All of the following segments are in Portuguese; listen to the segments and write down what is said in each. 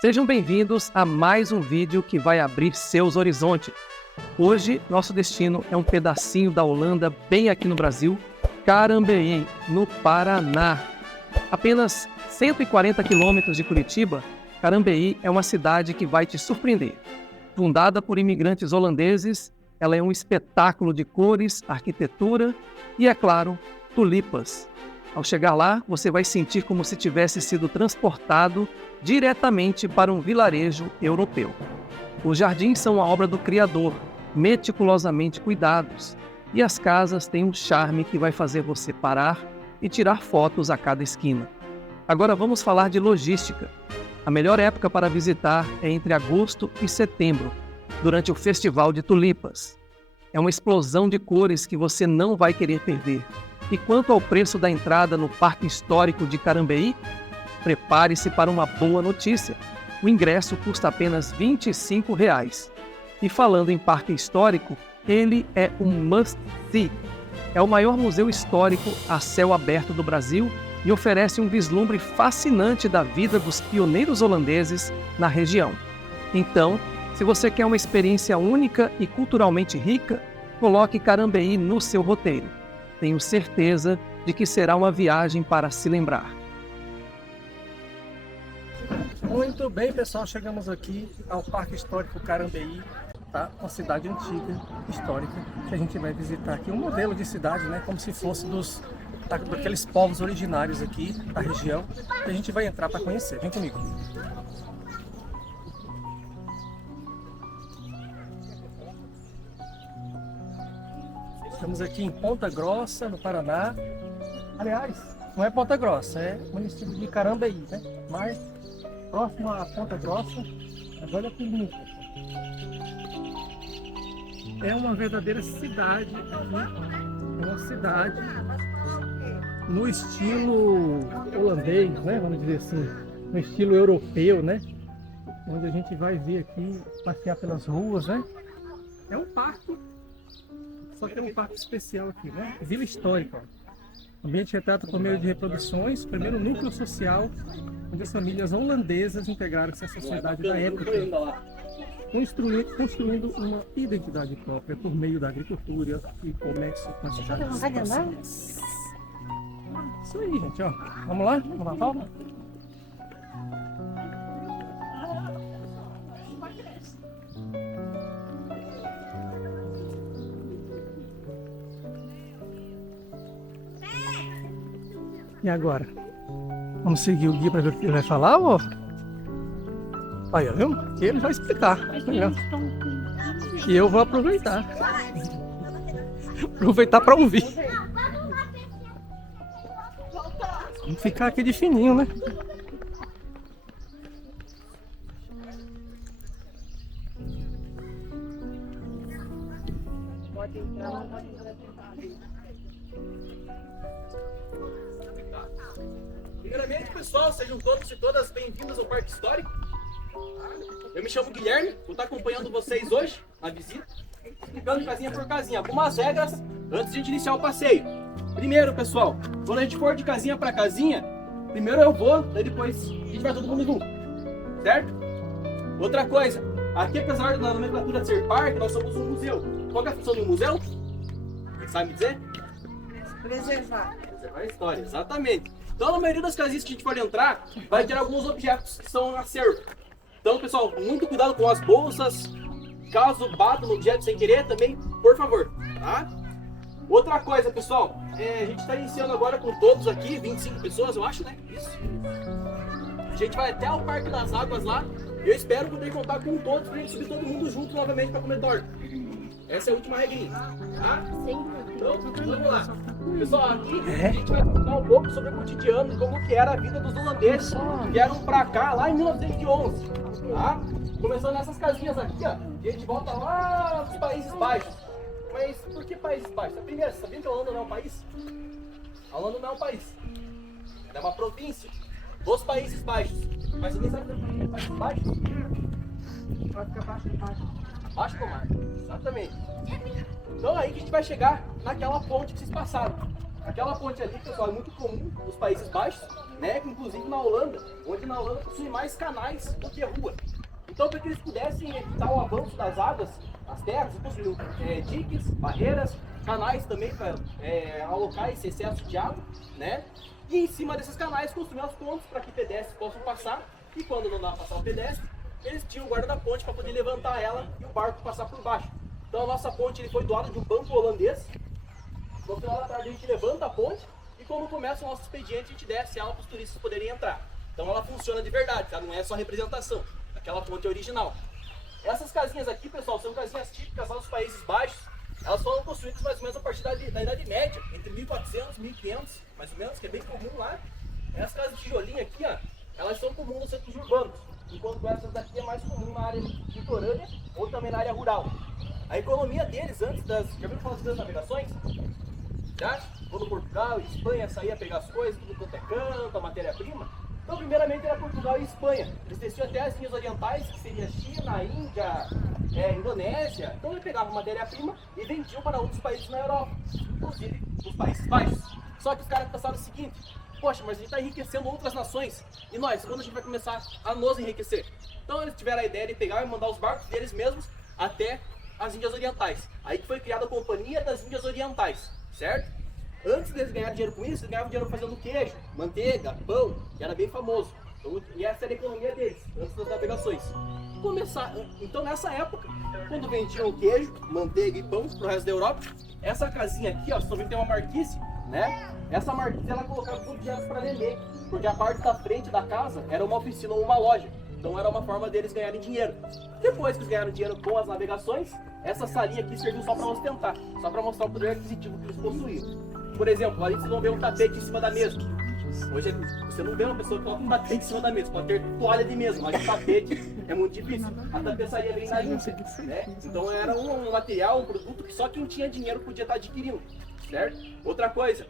Sejam bem-vindos a mais um vídeo que vai abrir seus horizontes. Hoje, nosso destino é um pedacinho da Holanda, bem aqui no Brasil, Carambeí, no Paraná. Apenas 140 quilômetros de Curitiba, Carambeí é uma cidade que vai te surpreender. Fundada por imigrantes holandeses, ela é um espetáculo de cores, arquitetura e, é claro, tulipas. Ao chegar lá, você vai sentir como se tivesse sido transportado diretamente para um vilarejo europeu. Os jardins são a obra do Criador, meticulosamente cuidados, e as casas têm um charme que vai fazer você parar e tirar fotos a cada esquina. Agora vamos falar de logística. A melhor época para visitar é entre agosto e setembro, durante o Festival de Tulipas. É uma explosão de cores que você não vai querer perder. E quanto ao preço da entrada no Parque Histórico de Carambeí, prepare-se para uma boa notícia. O ingresso custa apenas R$ 25,00. E falando em Parque Histórico, ele é um must-see. É o maior museu histórico a céu aberto do Brasil e oferece um vislumbre fascinante da vida dos pioneiros holandeses na região. Então, se você quer uma experiência única e culturalmente rica, coloque Carambeí no seu roteiro. Tenho certeza de que será uma viagem para se lembrar. Muito bem, pessoal, chegamos aqui ao Parque Histórico Carambeí, tá? Uma cidade antiga, histórica, que a gente vai visitar aqui. Um modelo de cidade, né? Como se fosse daqueles povos originários aqui da região, que a gente vai entrar para conhecer. Vem comigo. Estamos aqui em Ponta Grossa, no Paraná. Aliás, não é Ponta Grossa, é o município de Carambeí, né? Mas próximo a Ponta Grossa, olha que lindo. É uma verdadeira cidade, é uma cidade no estilo holandês, né? Vamos dizer assim, no estilo europeu, né? Onde a gente vai ver aqui, passear pelas ruas, né? É um parque. Só que é um parque especial aqui, né? Vila Histórica. Ó. Ambiente retrato por meio de reproduções, primeiro núcleo social, onde as famílias holandesas integraram-se à sociedade da época, construindo uma identidade própria por meio da agricultura e comércio com as cidades. Isso aí, gente, ó. Vamos lá? Vamos lá, Paulo? E agora? Vamos seguir o guia para ver o que ele vai falar, ó? Aí, ó, viu? Que ele vai explicar. E eu vou aproveitar. Aproveitar para ouvir. Vamos ficar aqui de fininho, né? Pode entrar. Primeiramente, pessoal, sejam todos e todas bem-vindos ao Parque Histórico. Eu me chamo Guilherme, vou estar acompanhando vocês hoje na visita, explicando casinha por casinha algumas regras antes de a gente iniciar o passeio. Primeiro, pessoal, quando a gente for de casinha para casinha, primeiro eu vou, daí depois a gente vai todo mundo junto, certo? Outra coisa, aqui apesar da nomenclatura de ser parque, nós somos um museu. Qual é a função do museu? Sabe me dizer? Preservar a história, exatamente. Então, na maioria das casinhas que a gente for entrar, vai ter alguns objetos que são acervo. Então, pessoal, muito cuidado com as bolsas. Caso bata no objeto sem querer, também, por favor, tá? Outra coisa, pessoal, a gente está iniciando agora com todos aqui, 25 pessoas, eu acho, né? Isso. A gente vai até o Parque das Águas lá. Eu espero poder contar com todos pra gente subir todo mundo junto novamente para comer torta. Essa é a última regrinha, tá? Então, vamos lá. Pessoal, aqui a gente vai falar um pouco sobre o cotidiano, como que era a vida dos holandeses que vieram pra cá lá em 1911, tá? Começando nessas casinhas aqui, ó, e a gente volta lá dos Países Baixos. Mas por que Países Baixos? Primeiro, você sabia que a Holanda não é um país? A Holanda não é um país, ela é uma província dos Países Baixos. Mas você nem sabe o que é Países Baixos? vai ficar baixo de baixo. Baixo do mar, exatamente. Então aí que a gente vai chegar naquela ponte que vocês passaram. Aquela ponte ali, pessoal, é muito comum nos Países Baixos, né? Inclusive na Holanda, onde na Holanda possui mais canais do que rua. Então, para que eles pudessem evitar o avanço das águas, as terras, construíram diques, barreiras, canais também para alocar esse excesso de água, né? E em cima desses canais construíram as pontes para que pedestres possam passar. E quando não dá para passar o pedestre, eles tinham o guarda da ponte para poder levantar ela e o barco passar por baixo. Então a nossa ponte ele foi doada de um banco holandês. No final da tarde a gente levanta a ponte e quando começa o nosso expediente a gente desce ela para os turistas poderem entrar. Então ela funciona de verdade, tá? Não é só representação. Aquela ponte é original. Essas casinhas aqui, pessoal, são casinhas típicas lá dos Países Baixos. Elas foram construídas mais ou menos a partir da Idade Média, entre 1400 e 1500, mais ou menos, que é bem comum lá. Essas casas de tijolinho aqui, ó, elas são comuns nos centros urbanos, enquanto essas daqui é mais comum na área litorânea ou também na área rural. A economia deles antes das... Já viram falar das navegações? Já? Quando Portugal e Espanha saía pegar as coisas, tudo quanto é canto, a matéria-prima. Então, primeiramente era Portugal e Espanha. Eles desciam até as linhas orientais, que seria China, Índia, Indonésia. Então, eles pegavam matéria-prima e vendiam para outros países na Europa, inclusive os Países Baixos. Só que os caras pensaram o seguinte: poxa, mas a gente está enriquecendo outras nações. E nós, quando a gente vai começar a nos enriquecer? Então, eles tiveram a ideia de pegar e mandar os barcos deles mesmos até as Índias Orientais. Aí que foi criada a Companhia das Índias Orientais, certo? Antes deles ganharem dinheiro com isso, eles ganhavam dinheiro fazendo queijo, manteiga, pão, que era bem famoso. E essa era a economia deles, antes das navegações. Então nessa época, quando vendiam queijo, manteiga e pão pro resto da Europa, essa casinha aqui, ó, vocês estão vendo que tem uma marquise, né? Essa marquise ela colocava os objetos para vender, porque a parte da frente da casa era uma oficina ou uma loja. Então era uma forma deles ganharem dinheiro. Depois que eles ganharam dinheiro com as navegações, essa salinha aqui serviu só para ostentar, só para mostrar o poder aquisitivo que eles possuíam. Por exemplo, ali vocês vão ver um tapete em cima da mesa. Hoje você não vê uma pessoa que coloca um tapete em cima da mesa, pode ter toalha de mesa, mas o tapete é muito difícil. A tapeçaria vem da Índia, né? Então era um material, um produto que só quem tinha dinheiro podia estar adquirindo, certo? Outra coisa,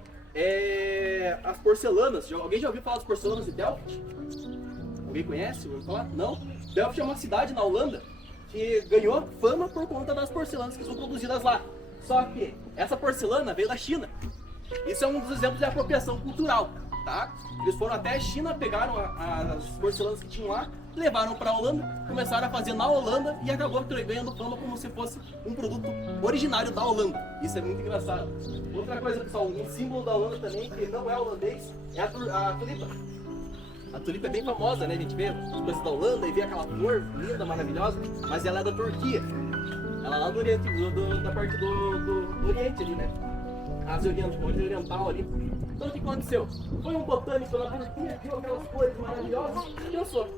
as porcelanas. Alguém já ouviu falar das porcelanas de Delft? Alguém conhece? Ouviu falar? Não? Delft é uma cidade na Holanda que ganhou fama por conta das porcelanas que são produzidas lá. Só que essa porcelana veio da China. Isso é um dos exemplos de apropriação cultural, tá? Eles foram até a China, pegaram as porcelanas que tinham lá, levaram para a Holanda, começaram a fazer na Holanda e acabou ganhando fama como se fosse um produto originário da Holanda. Isso é muito engraçado. Outra coisa, pessoal, um símbolo da Holanda também, que não é holandês, é a tulipa. A tulipa é bem famosa, né? A gente vê as coisas da Holanda e vê aquela flor linda, maravilhosa, mas ela é da Turquia. Ela é lá do Oriente, da parte do Oriente ali, né? Ásia Oriental ali. Então o que aconteceu? Foi um botânico na Turquia, viu aquelas cores maravilhosas e pensou: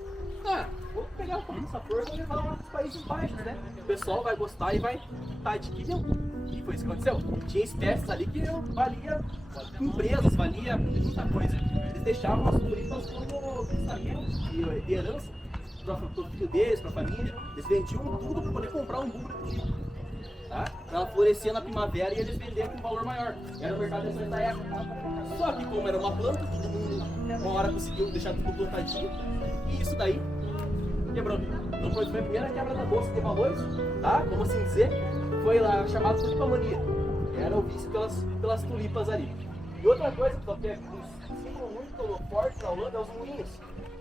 vou pegar um pouco dessa flor e vou levar lá para os Países Baixos, né? O pessoal vai gostar e vai estar adquirindo. E foi isso que aconteceu. Tinha espécies ali que valia empresas, valia muita coisa. Eles deixavam as tulipas como pensamento e herança para o filho deles, para a família. Eles vendiam tudo para poder comprar um búfalo de tulipa. Tá? Ela florescia na primavera e eles vendiam com um valor maior. Era o mercado dessa época. Só que como era uma planta, todo mundo uma hora conseguiu deixar tudo plantadinho. E isso daí quebrou. Então foi a primeira quebra da bolsa de valores, tá? Como assim dizer, foi lá chamado tulipamania. Era o vício pelas tulipas ali. E outra coisa, pessoal, que é um símbolo muito forte na Holanda é os moinhos.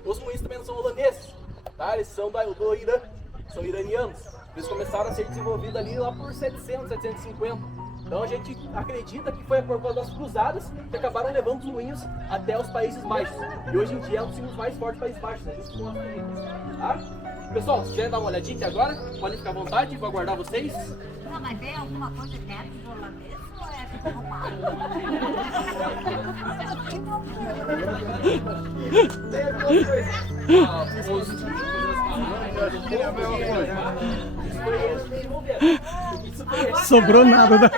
Os moinhos também não são holandeses, tá? Eles são do Irã, são iranianos. Eles começaram a ser desenvolvidos ali lá por 700, 750. Então a gente acredita que foi por causa das cruzadas que acabaram levando os moinhos até os Países Baixos. E hoje em dia é um dos símbolos mais fortes dos Países Baixos, né? Junto com as tulipas, tá? Pessoal, se quiserem dar uma olhadinha aqui agora, podem ficar à vontade, vou aguardar vocês. Não, mas tem alguma coisa dentro do holandês ou é tudo arrumado? Tem algumas coisas. Os tipos, as Sobrou nada da...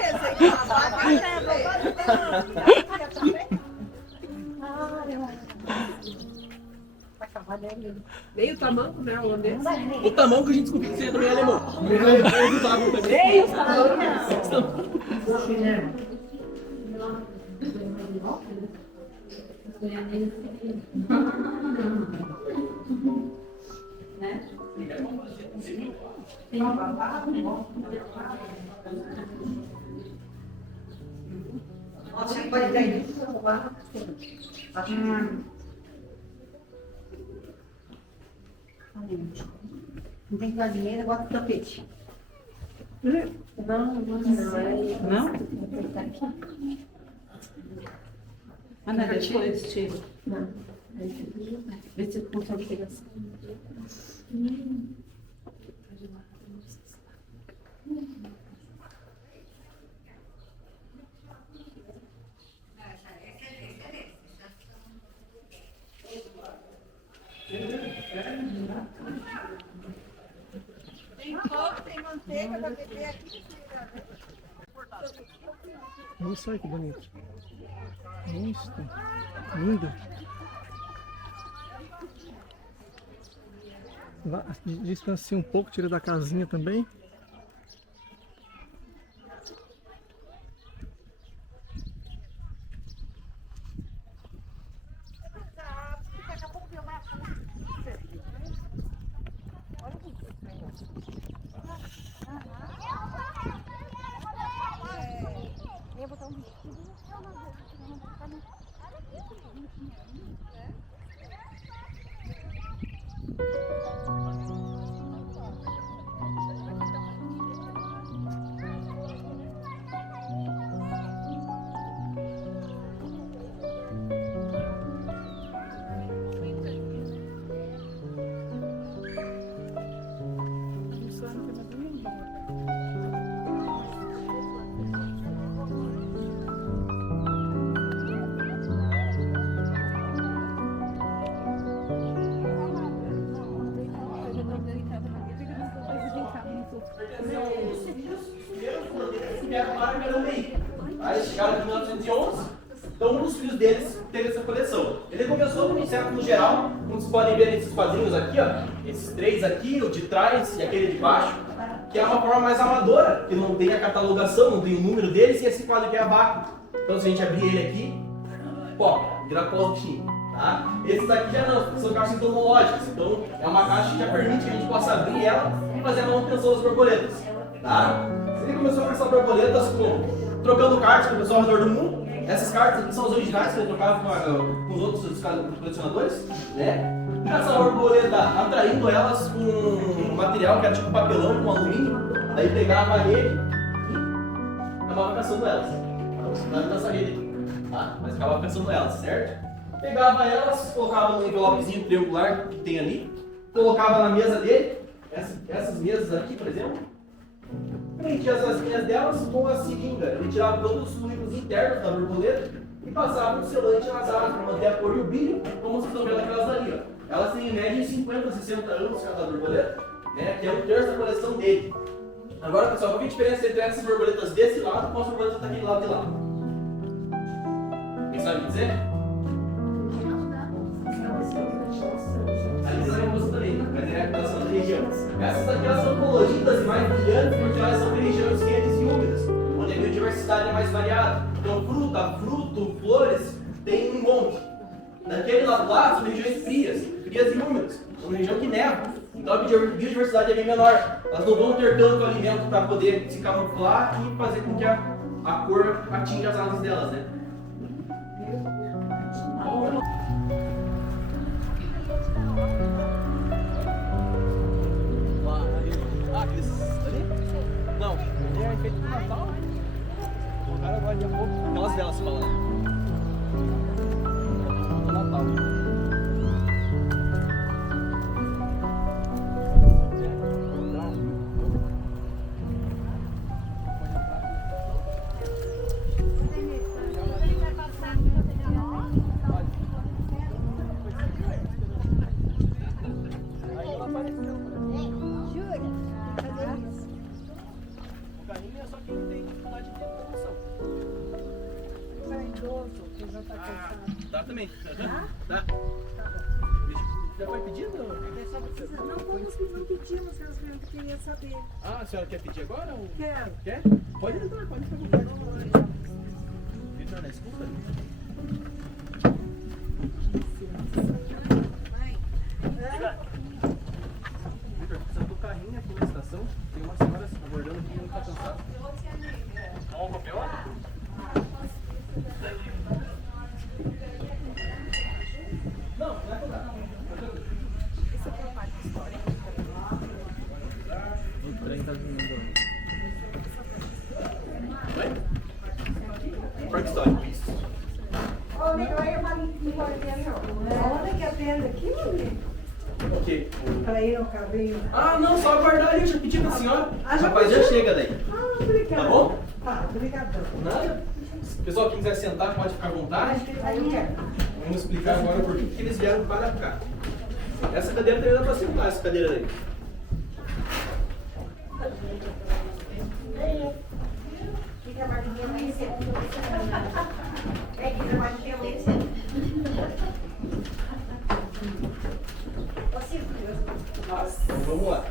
Meio tamanco, né, holandês? O tamanho que a gente descobriu que você também é alemão. Meio tamanco. Você pode dar isso. Não tem galinheira, bota o tapete. Não? Ana, deixa eu assistir. Não. Vê se consegue pegar assim. Tem manteiga para beber aqui. Isso aí, que bonito. Isso, lindo. Distancia um pouco, tira da casinha também. Aí chegaram em 1911, então um dos filhos deles teve essa coleção. Ele começou no século geral, como vocês podem ver nesses quadrinhos aqui, ó, esses três aqui, o de trás e aquele de baixo, que é uma forma mais amadora, que não tem a catalogação, não tem o número deles, e esse quadro aqui é a vácuo. Então se a gente abrir ele aqui, ó, vira bichinho, tá? Esses daqui já não, são caixas entomológicas, então é uma caixa que já permite que a gente possa abrir ela e fazer a manutenção das borboletas, tá? Ele começou a caçar borboletas trocando cartas com o pessoal ao redor do mundo. Essas cartas aqui são as originais que ele trocava com os outros colecionadores, né? Caçava a borboleta atraindo elas com um material que era tipo papelão com alumínio. Daí pegava ele e acabava caçando elas. Não nessa rede, tá? Mas acabava caçando elas, certo? Pegava elas, colocava num envelopezinho triangular que tem ali, colocava na mesa dele, essas mesas aqui, por exemplo. Prendia as asinhas delas com a seringa. Ele tirava todos os fluidos internos da borboleta e passava um selante nas asas para manter a cor e o brilho, como vocês estão vendo aquelas ali. Ó. Elas têm em média 50 a 60 anos cada borboleta, né, que é um terço da coleção dele. Agora, pessoal, qual é a diferença entre essas borboletas desse lado com as borboletas daquele lado de lá? Quem sabe dizer? Ali também é moça também, mas é a coloração da região. Essas aqui elas são coloridas e mais brilhantes porque elas são de regiões quentes e úmidas, onde a biodiversidade é mais variada. Então fruto, flores, tem um monte. Daquele lado lá são regiões frias e úmidas, são uma região que neva. Então a biodiversidade é bem menor. Elas não vão ter tanto alimento para poder se camuflar e fazer com que a cor atinja as asas delas, né? Não, é feito pro Natal. Colocaram agora de pouco. Aquelas delas se falam. Do Natal. Tá também. Tá. Já foi pedido? Não, como que não pedimos, às vezes eu queria saber. Ah, a senhora quer pedir agora? Ou... Quero. Quer? Pode entrar, pode ficar à vontade. Entra na escuta? Vitor, precisa do carrinho aqui na estação. Tem uma senhora aguardando aqui e não tá cansada. Vamos copiar? para ir ao carrinho. Ah, não, só aguardar ali, eu já pedi pra senhora. Ah, já Rapaz, já pediu? chega daí. Ah, obrigada. Tá bom? Tá, obrigadão. Nada. Pessoal, quem quiser sentar, pode ficar à vontade. Aí eu quero. Vamos explicar agora por que eles vieram para cá. Essa cadeira também dá pra sentar, essa cadeira aí. Fica mais violência. É, fica mais violência. Então, vamos lá.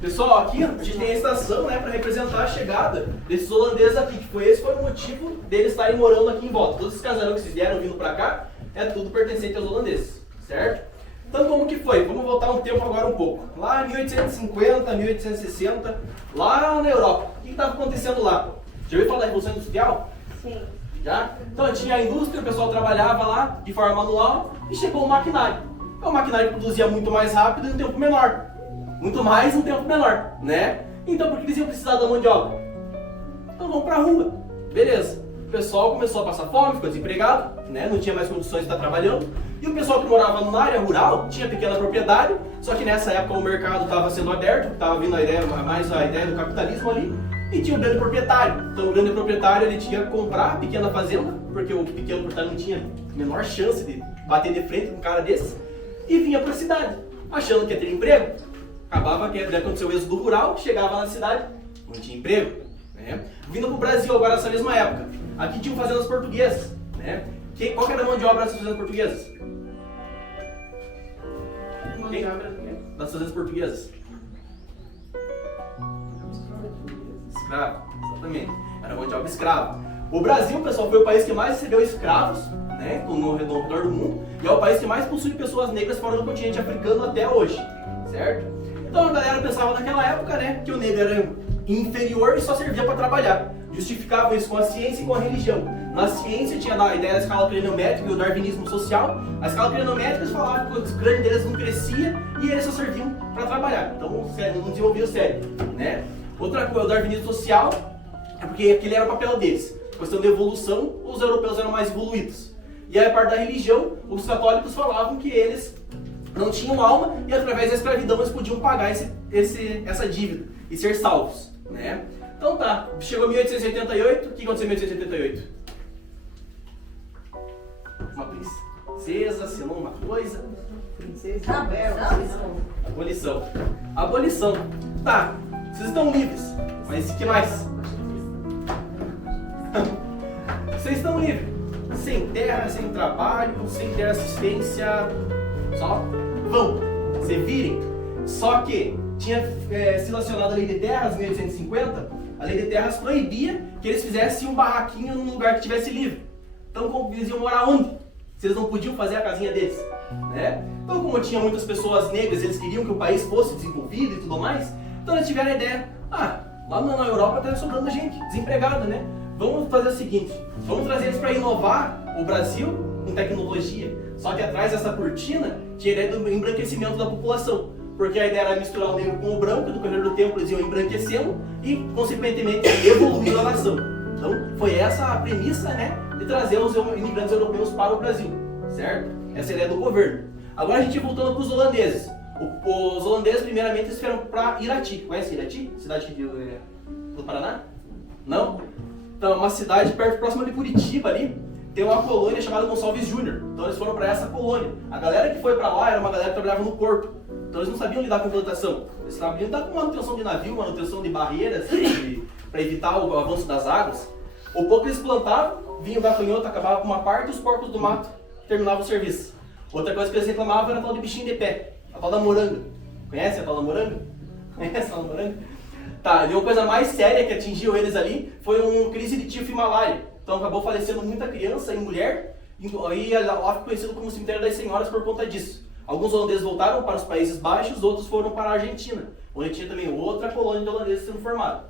Pessoal, aqui a gente tem a estação, né, para representar a chegada desses holandeses aqui, que esse foi o motivo deles estarem morando aqui em volta. Todos esses casarão que vocês vieram vindo para cá, é tudo pertencente aos holandeses, certo? Então como que foi? Vamos voltar um tempo agora um pouco. Lá em 1850, 1860, lá na Europa. O que estava acontecendo lá? Já ouviu falar da Revolução Industrial? Sim. Já? Então tinha a indústria, o pessoal trabalhava lá de forma manual e chegou o maquinário. O maquinário produzia muito mais rápido em um tempo menor. Muito mais em um tempo menor, né? Então por que eles iam precisar da mão de obra? Então vamos pra rua. Beleza. O pessoal começou a passar fome, ficou desempregado, né? Não tinha mais condições de estar trabalhando. E o pessoal que morava na área rural tinha pequena propriedade, só que nessa época o mercado estava sendo aberto, estava vindo a ideia, mais a ideia do capitalismo ali, e tinha o grande proprietário. Então o grande proprietário ele tinha que comprar a pequena fazenda, porque o pequeno proprietário não tinha a menor chance de bater de frente com um cara desses, e vinha para a cidade, achando que ia ter emprego. Acabava que aconteceu o êxodo rural, chegava na cidade, não tinha emprego. Né? Vindo para o Brasil agora nessa mesma época, aqui tinham fazendas portuguesas. Né? Qual que era a mão de obra das fazendas portuguesas? Quem? Das fazendas portuguesas? Escravo, exatamente. Era mão de obra escrava. O Brasil, pessoal, foi o país que mais recebeu escravos, né, no redor do mundo, e é o país que mais possui pessoas negras fora do continente africano até hoje, certo? Então a galera pensava naquela época, né, que o negro era inferior e só servia para trabalhar. Justificavam isso com a ciência e com a religião. Na ciência tinha a ideia da escala crâniométrica e o darwinismo social. A escala crâniométrica falava que o crânio deles não crescia e eles só serviam para trabalhar. Então não desenvolvia o cérebro, né? Outra coisa, o darwinismo social é porque aquele era o papel deles. Questão de evolução, os europeus eram mais evoluídos. E aí a parte da religião, os católicos falavam que eles não tinham alma e através da escravidão eles podiam pagar essa dívida e ser salvos, né? Então tá, chegou 1888, o que aconteceu em 1888? Uma princesa assinou uma coisa. Princesa Isabel. Abolição. Abolição. Tá, vocês estão livres, mas o que mais? Vocês estão livres. Sem terra, sem trabalho, sem ter assistência. Só vão, se virem. Só que tinha sido acionada a Lei de Terras em 1850. A Lei de Terras proibia que eles fizessem um barraquinho num lugar que tivesse livre. Então como eles iam morar onde? Se eles não podiam fazer a casinha deles, né? Então como tinha muitas pessoas negras, eles queriam que o país fosse desenvolvido e tudo mais, então eles tiveram a ideia, lá na Europa tá sobrando gente, desempregada, né? Vamos fazer o seguinte, vamos trazer eles para inovar o Brasil com tecnologia. Só que atrás dessa cortina tinha a ideia do embranquecimento da população. Porque a ideia era misturar o negro com o branco, do correr do tempo eles iam embranquecendo e, consequentemente, evoluindo a nação. Então, foi essa a premissa, né, de trazer os imigrantes europeus para o Brasil, certo? Essa é a ideia do governo. Agora a gente voltando para os holandeses. Os holandeses, primeiramente, eles foram para Irati. Conhece Irati? Cidade do Paraná? Não? Então, é uma cidade próxima de Curitiba ali. Tem uma colônia chamada Gonçalves Júnior. Então eles foram para essa colônia. A galera que foi para lá era uma galera que trabalhava no porto. Então eles não sabiam lidar com plantação. Eles sabiam lidar com manutenção de navio, manutenção de barreiras, para evitar o avanço das águas. O pouco que eles plantavam, vinha o gafanhoto, acabava com uma parte e os porcos do mato terminavam o serviço. Outra coisa que eles reclamavam era a tal de bichinho de pé, a tal da moranga. Conhece a tal da moranga? Conhece a tal da moranga? Tá, e uma coisa mais séria que atingiu eles ali foi uma crise de tifo e malária. Então acabou falecendo muita criança e mulher, e lá ficou conhecido como cemitério das senhoras por conta disso. Alguns holandeses voltaram para os Países Baixos, outros foram para a Argentina, onde tinha também outra colônia de holandeses sendo formada.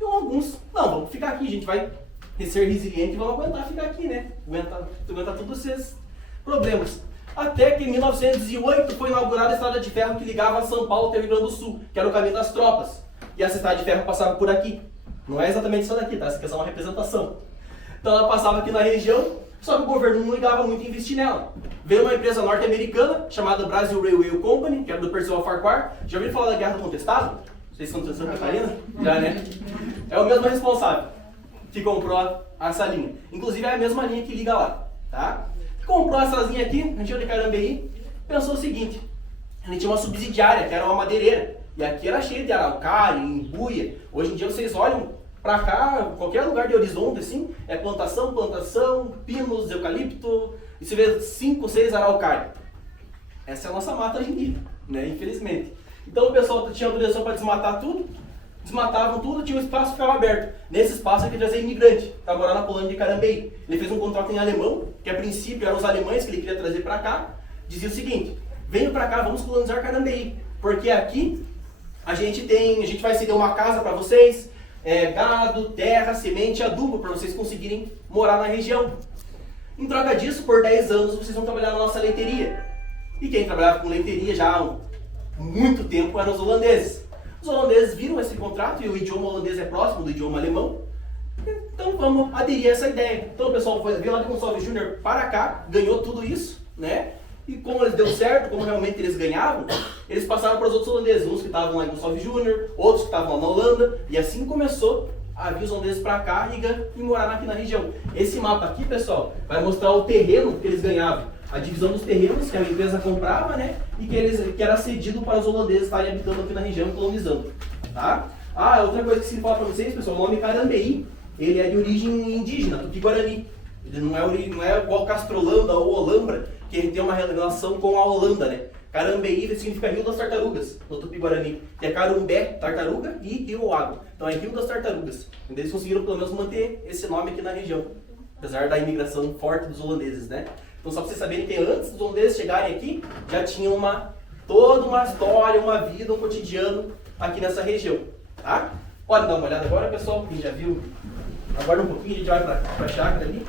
E alguns, não, vamos ficar aqui, a gente vai ser resiliente e vamos aguentar ficar aqui, né? Aguentar todos esses problemas. Até que em 1908 foi inaugurada a estrada de ferro que ligava São Paulo até o Rio Grande do Sul, que era o caminho das tropas. E essa estrada de ferro passava por aqui. Não é exatamente isso daqui, tá? Essa aqui é só uma representação. Então ela passava aqui na região, Só que o governo não ligava muito em investir nela. Veio uma empresa norte-americana chamada Brazil Railway Company, que era do Percival Farquhar. Já ouviram falar da Guerra do Contestado? Vocês são de Santa Catarina? Já, né? É o mesmo responsável que comprou essa linha. Inclusive é a mesma linha que liga lá, tá? Comprou essa linha aqui, região de Carambeí, pensou o seguinte: ele tinha uma subsidiária, que era uma madeireira. E aqui era cheio de araucária, embuia. Hoje em dia vocês olham pra cá, qualquer lugar de Horizonte, assim, é plantação, pinos, eucalipto, e você vê 5, 6 araucária. Essa é a nossa mata hoje em dia, né? Infelizmente. Então o pessoal tinha autorização para desmatar tudo, desmatavam tudo, tinha um espaço que ficava aberto. Nesse espaço ele queria trazer imigrante, para morar na Polônia de Carambeí. Ele fez um contrato em alemão, que a princípio eram os alemães que ele queria trazer para cá. Dizia o seguinte: venham para cá, vamos colonizar Carambeí, porque aqui a gente vai ceder uma casa para vocês, gado, terra, semente, adubo, para vocês conseguirem morar na região. Em troca disso, por 10 anos vocês vão trabalhar na nossa leiteria. E quem trabalhava com leiteria já há muito tempo eram os holandeses. Os holandeses viram esse contrato, e o idioma holandês é próximo do idioma alemão. Então vamos aderir a essa ideia. Então o pessoal veio lá de Gonçalves Júnior para cá, ganhou tudo isso, né? E como eles deu certo, como realmente eles ganhavam, eles passaram para os outros holandeses, uns que estavam lá em Gonçalves Júnior, outros que estavam lá na Holanda, e assim começou a vir os holandeses para cá e morar aqui na região. Esse mapa aqui, pessoal, vai mostrar o terreno que eles ganhavam, a divisão dos terrenos que a empresa comprava, né, e que era cedido para os holandeses estarem habitando aqui na região e colonizando, tá? Outra coisa que se fala para vocês, pessoal, o nome Carambeí, ele é de origem indígena, Tupi-Guarani. Ele não é igual Castrolanda ou Olambra, que ele tem uma relação com a Holanda, né? Carambeí significa Rio das Tartarugas, no Tupi-Guarani. Que é Carumbé, tartaruga, e Rio Água. Então é Rio das Tartarugas. Então eles conseguiram pelo menos manter esse nome aqui na região, apesar da imigração forte dos holandeses, né? Então só para vocês saberem que antes dos holandeses chegarem aqui, já tinha toda uma história, uma vida, um cotidiano aqui nessa região, tá? Podem dar uma olhada agora, pessoal, quem já viu. Aguarda um pouquinho, a gente vai para a chácara ali.